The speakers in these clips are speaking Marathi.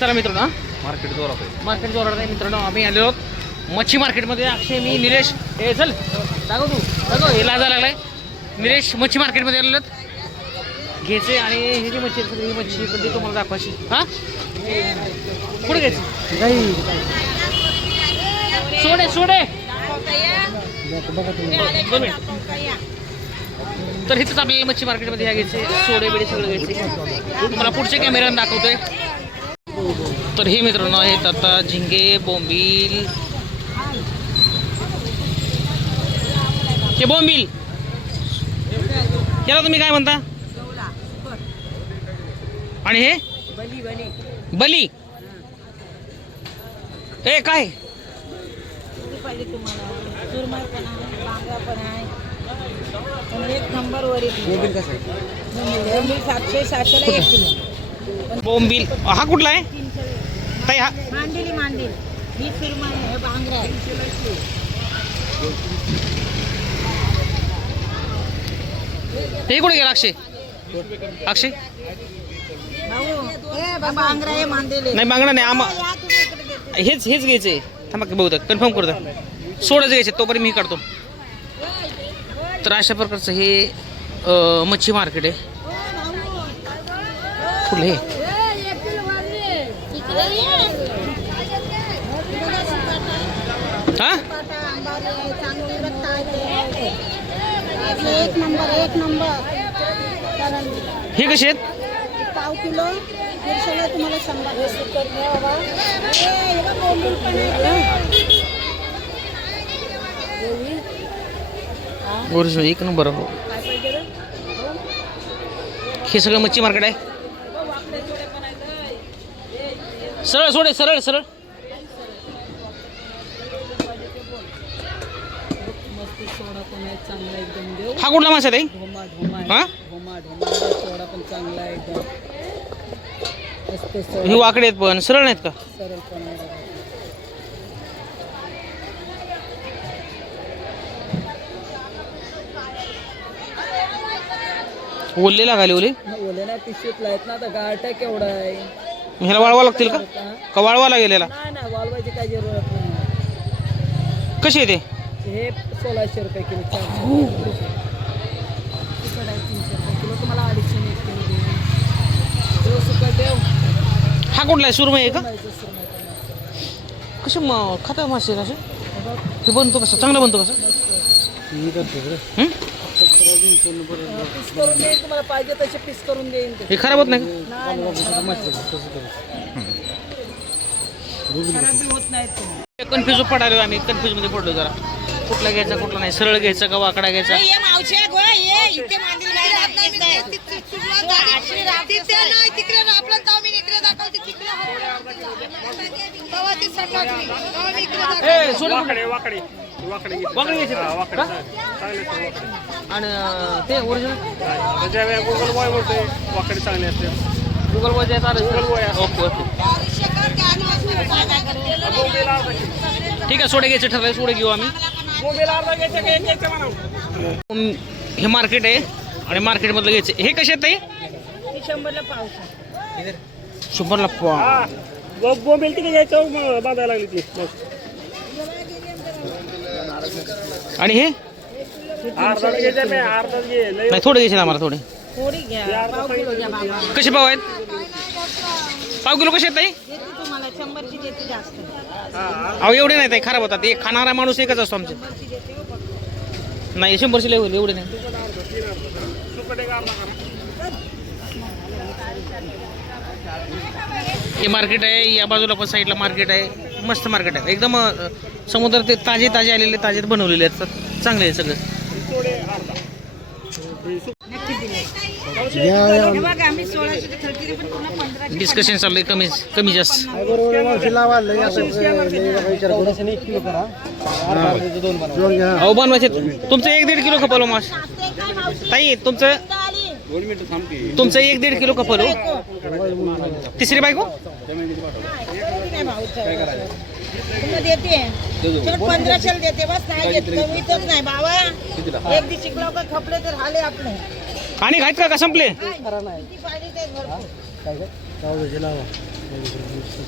चला मित्रांनो. मार्केट जोरात आहे. मार्केट जोरात आहे मित्रांनो आम्ही आलेलो आहोत मच्छी मार्केटमध्ये अक्षय मी निलेश. हे चल. दाखव तू. दाखव हे लाजा लागलाय. निलेश मच्छी मार्केटमध्ये आलेलो आहोत. घ्यायचे आणि हे जी मच्छी आहे, सगळी ही मच्छी कधी तुम्हाला दाखवायची. हा? कुठे घ्यायची? सोडे सोडे. दोन मिनिट. तर इथंच आपल्याला मच्छी मार्केटमध्ये ह्या घ्यायचे सोडे बिडे सगळं घ्यायचे. तुम्हाला पुढच्या कॅमेऱ्यानं दाखवतोय. तर हे मित्रांनो आहेत आता झिंगे बोंबील. हे बोंबील. याला तुम्ही काय म्हणता? आणि हे? बली. हे काय? बोंबील हा कुठला आहे? ताई हा? मांडिली मांडील. ही सुरमई आहे हे हे कुठे गेला अक्षय? अक्षय? हे बा- बांगडा नाही मागणं नाही आम्हा. हेच हेच घ्यायचे थांबा की बघू कन्फर्म करतो सोडायचं घ्यायचे तोपर्यंत मी काढतो. तर अशा प्रकारचं हे मच्छी मार्केट आहे. फुल हे? हा? एक नंबर एक नंबर. हे कसे आहेत? पाव किलो. तुम्हाला शंभर रुपये एक नंबर. हो? हे सगळं मच्छी मार्केट आहे? सरळ सोडे सरळ सरळ. सोडा पण चांगला एकदम देऊ हा कुठला मासा आहे ताई? हा? सोडा पण चांगला आहे हे वाकडे आहेत पण सरळ नाहीत का? ओलेला खाली ओले? ओले ना पिशवीतला आहेत ना आता गारटा केवढा आहे? ह्याला वाळवा लागतील का? हा? का वाळवा लागेल नाही नाही वालवायची काही जरूरत नाही. कशी आहे ते? हे सोळाशे रुपये किलो चारशे रुपये किलो. तिखट आहे तीनशे रुपये किलो. तुम्हाला अडीचशे एक किलो देऊ. देव सुकट देव हा कुठला आहे? सुरमई आहे का? खायचं मग खाता मासे कसे हे बनतो कसं? चांगला बनतो कसं? हं? पीस करून देईन तुम्हाला पाहिजे तसे पीस करून देईन ते. हे खराब होत नाही का नाही नाही, खराब बी होत नाहीत ते. कन्फ्युज पडालो आम्ही कन्फ्युजमध्ये पडलो जरा कुठला घ्यायचा कुठला नाही सरळ घ्यायचा का वाकडा घ्यायचा ये मावशी आहे गो, ये. इथे नाही नाही. नाही तिकडे आपलं जाऊ मी इकडे दाखवते तिकडे तेव्हा ती सटकली तेव्हा मी इकडे दाखवते. ए, सोड कुठलं? वाकडे वाकडे. वाकडे घे. वाकडे घ्यायचे का? वाकडे. का? चांगले असते वाकडे. आणि ते ओरिजिनल आता ज्या वेळेला गुगल बॉय बोलतोय वाकडे चांगले असते गुगल वर द्यायचा Google आहे. Okay okay? ठीक आहे सोडे घ्यायचे ठरलंय सोडे घेऊ आम्ही. मोबाईल अर्धा घ्यायचा का एक घ्यायचा म्हणा अं, हे मार्केट आहे आणि मार्केटमधलं घ्यायचे. हे कसे आहेत ती? शंभरला पावशे शंभरला पा हा तिकडे घ्यायचं बांधायला लागली ती. मग. आणि हे? नाही थोडे घ्यायचे आम्हाला थोडे. कसे पाव आहेत? पाव किलो कसे आहेत ताई? अहो एवढे नाही ताई खराब होतात. एक खाणारा माणूस एकच असतो आमचे. शंभरची देते होईल नाही शंभरशे एवढे नाही. हे मार्केट आहे या बाजूला पण साईडला मार्केट आहे. मस्त मार्केट आहे. एकदम समुद्र ते ताजे ताजे आलेले ताजे बनवलेले आहेत. चांगले आहे सगळं. डिस्कशन चाललंय कमी कमी जास्त. अहो बनवायचे. तुमचं एक दीड किलो खपलो मास ताई तुमचं? तुमचं एक दीड किलो खपलो. तिसरी बायको? देते. शेवट पंधराशेला देते बस नाही घेत कमीतच नाही. बाबा एक दिवशी लोक खपले तर आले आपले. आणि खायत का संपले? किती पाहिजे ते भरपूर.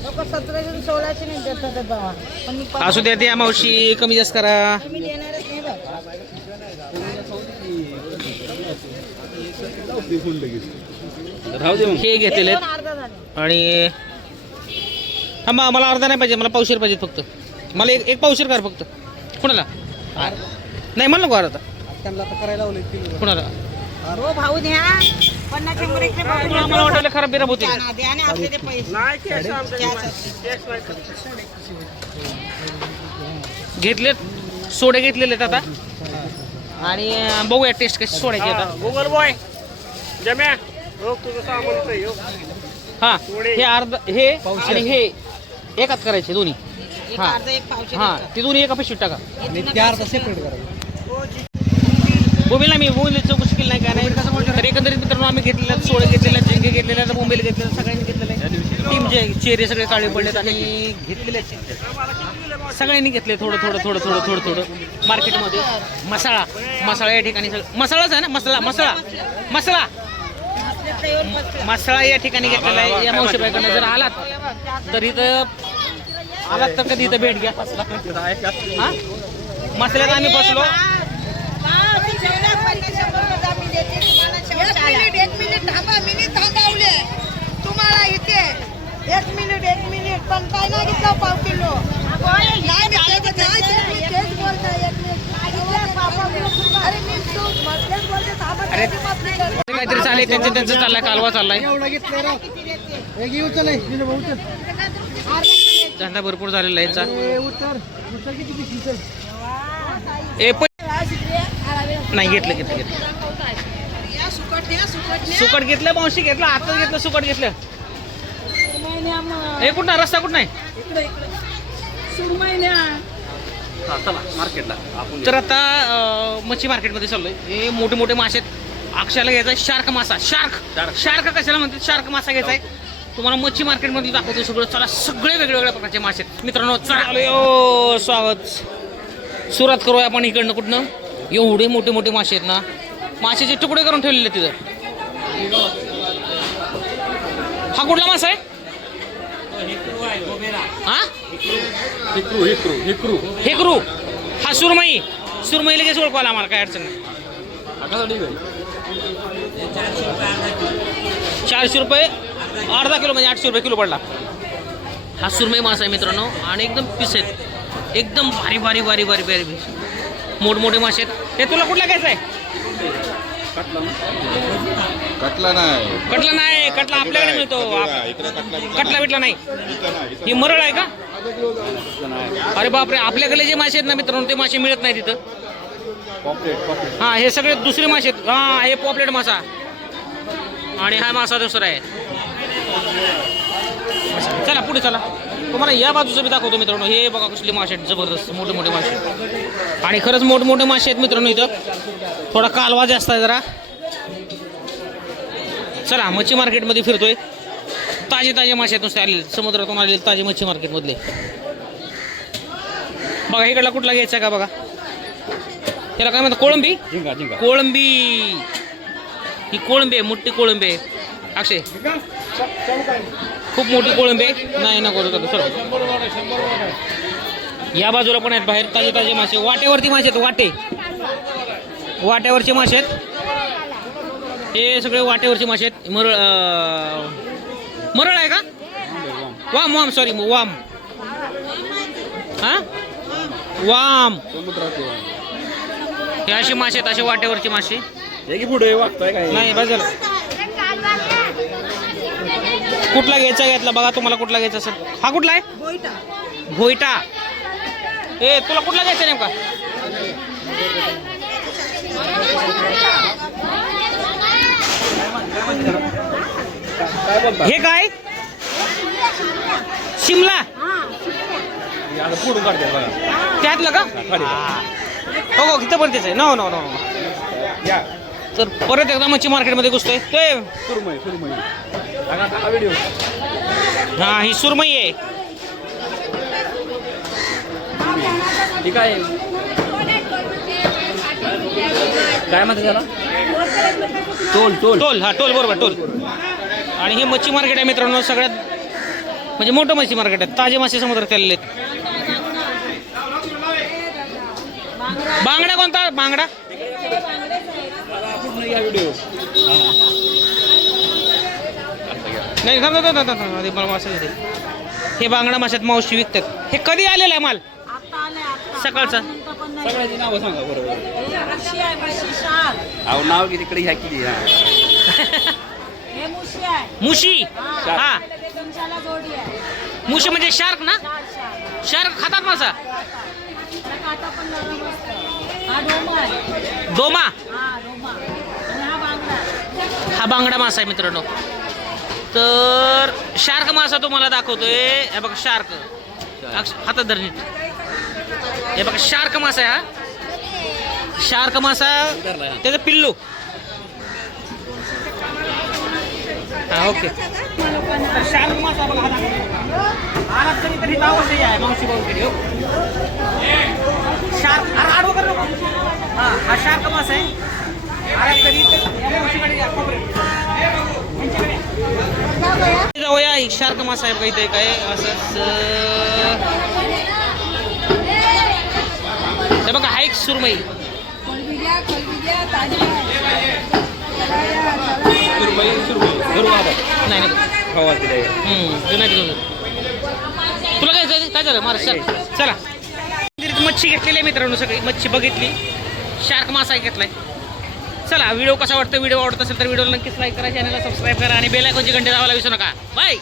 लोक सतराशे आणि सोळाशे नाही देतात ते भावा पण मी पंधरा- असू द्या त्या मावशी कमी जास्त करा. हे घेतलेले आहेत. पण अर्धा झाले. आणि थांबा मला अर्धा नाही पाहिजे मला पावशेर पाहिजे फक्त. मला एक एक पावशेर कर फक्त. कुणाला? नाही म्हणलं का अर्धा कुणाला? हो भाऊ द्या. पन्नास शंभर एकशे भाऊ द्या. मला वाटलं खराब बिराब होतील द्या ना, आपले ते पैसे. घेतलेत? सोडे घेतलेले आहेत आता. आणि अं, बघूया टेस्ट कशी सोडायची हा, आता. गुगल बॉय जम्या. हो तुझं सामान हो. हा. हे अर्ध हे आणि हे. एकात करायचे दोन्ही. एक हा. अर्धा एक पावशे हा. ते दोन्ही एका पिशवीत टाका. पैसे बोंबेला मी बोंबेला चौकशी केली नाही काय नाही. तर एकंदरीत मित्रांनो आम्ही घेतलेल्या सोळे घेतलेल्या झिंगे घेतलेल्या आहेत, बोंबेला घेतलेल्या सगळ्यांनी घेतलेले आहे. टीमचे चेहरे सगळे काळे पडलेत आणि घेतलेले. सगळ्यांनी घेतले थोडं थोडं थोडं थोडं थोडं थोडं. मार्केटमध्ये मसाळा मसाळा या ठिकाणी सगळं- मसालाच आहे ना? मसाला मसाला मसाला. तर. मसाळा या ठिकाणी घेतलेला आहे. या मावशीबाईकडनं जर आलात तर इथं आलात तर कधी इथं भेट घ्या. हा? मसाल्यात आम्ही बसलो. हा, एक मिनिट एक मिनिट थांबा मिनिट थांबवले. तुम्हाला इथे एक मिनिट एक मिनिट पण काय नाही घेतलं पाव किलो. नाही तेच- एक मिनिट. अरे मी तू बोलते, थांबा. काहीतरी चाललंय त्यांचं त्यांचं चाललाय कालवा चाललाय. किती देते? धंदा भरपूर झालेला आहे यांचा. ए पण नाही घेतलं घेतलं घेतलं. सुकट घेतलं मावशी घेतलं आताच घेतलं सुकट घेतलं. हे कुठं रस्ता कुठं नाही? तर आता मच्छी मार्केटमध्ये चाललोय. हे मोठे मोठे मासे आहेत. अक्षाला घ्यायचा शार्क मासा. शार्क. शार्क. कशाला म्हणतात? शार्क मासा घ्यायचा आहे. तुम्हाला मच्छी मार्केटमध्ये दाखवतो सगळं. चला सगळे वेगवेगळ्या प्रकारचे मासे आहेत. मित्रांनो चला. यो स्वागत. सुरुवात करूया आपण इकडनं कुठनं? एवढे मोठे मोठे मासे आहेत ना. माशाचे तुकडे करून ठेवलेले आहेत तिथं. हा कुठला मासा आहे? हा? हिक्रू. हा सुरमई. सुरमई लगेच ओळखवायला आम्हाला काय अडचण नाही. चारशे रुपये. अर्धा किलो म्हणजे आठशे रुपये किलो पडला. हा सुरमई मासा आहे मित्रांनो आणि एकदम पीस आहेत. एकदम भारी भारी भारी भारी भारी पीस मोठमोठे मासे आहेत. हे तुला कुठला घ्यायचा आहे? कटला नाही. कटला नाही कटला आपल्याकडे मिळतो. कटला बिटला नाही. ही मरळ आहे का? अरे बापरे आपल्याकडे जे मासे आहेत ना मित्रांनो ते मासे मिळत नाही तिथं हा हे सगळे दुसरे मासे आहेत. हा हे पॉपलेट मासा. आणि हा मासा दुसरा आहे. चला पुढे चला. तुम्हाला या बाजूचं मी दाखवतो मित्रांनो. हे बघा कसले मासे आहेत जबरदस्त मोठे मोठे मासे. आणि खरंच मोठमोठे मासे आहेत मित्रांनो इथं. थोडा कालवा जास्त आहे जरा. चला मच्छी मार्केटमध्ये फिरतोय. ताजे ताजे मासे आहेत नुसते आलेले. समुद्रातून आलेले? ताजे मच्छी मार्केटमधले. बघा इकडला कुठला घ्यायचा का बघा? त्याला काय म्हणतात? कोळंबी? कोळंबी. ही कोळंबी आहे मोठी कोळंबी आहे. अक्षय. खूप मोठी कोळंबी आहे. नाही नको नको सर. या बाजूला पण आहेत बाहेर ताजे ताजे मासे. वाट्यावरती मासे आहेत वाटे. वाट्यावरचे मासे आहेत. हे सगळे वाट्यावरचे मासे आहेत. मरळ मरळ आहे का? वाम वाम सॉरी वाम. हा? वाम. हे असे मासे आहेत असे वाट्यावरचे मासे. नाही बाजूला कुठला घ्यायचा घेतला? बघा तुम्हाला कुठला घ्यायचा असेल. हा कुठला आहे? भोईटा ए तुला कुठला घ्यायचा नेमका? हे काय? शिमला? त्यातलं का. हो हो इथं पण तेच आहे. नो नो नो तर परत एकदा मच्छी मार्केटमध्ये घुसतोय. ते सुरमई सुरमई. बघा हा व्हिडिओ हा सुरमई आहे. ठीक आहे. काय म्हणते त्याला? Toll toll. टोल हा टोल बरोबर टोल. आणि हे मच्छी मार्केट आहे मित्रांनो सगळ्यात म्हणजे मोठं मच्छी मार्केट आहे ताजे मासे समुद्रात आलेले आहेत. बांगडा कोणता? बांगडा? नाही थांब थांब थांब थांब मला मासे दे. हे बांगडा माशात मावशी विकतात. हे कधी आलेलं आहे माल? आता आले आता. सकाळचा. सगळ्याची नावं सांगा बरोबर. अहो नाव किती इकडे ह्या किती हा. हे मुशी आहे. मुशी? हा. मुशी म्हणजे शार्क ना? शार्क खातात मासा? त्याला काटा पण नरम असतो. हा डोमा हा हा. हा बांगडा मासा आहे मित्रांनो. तर शार्क मासा तुम्हाला दाखवतोय. हे बघा शार्क. हातात धर नीट. हे बघा शार्क मासा आहे हा. शार्क मासा त्याचं पिल्लू. हा ओके. शार्क मासा बघा हा तरी आहे मावशी भाऊकडे. शार्क अरे आडवं कर नको. हा हा शार्क मासा आहे. मावशीकडे. जाऊया एक शार्क मासा आहे बघा इथे काय असंच अं, हे बघा हा एक सुरमई. सुरमई सुरमई. नाही नाही. ते. तुला काय काय झालं? चल. चला. मच्छी घेतलेली आहे मित्रांनो सगळी. मच्छी बघितली. शार्क मासा घेतलाय. चला व्हिडिओ कसा वाटतो व्हिडिओ आवडत असेल तर व्हिडिओला नक्कीच लाईक करा चॅनलला सबस्क्राईब करा आणि बेल घंटे लावायला विसरू नका. बाय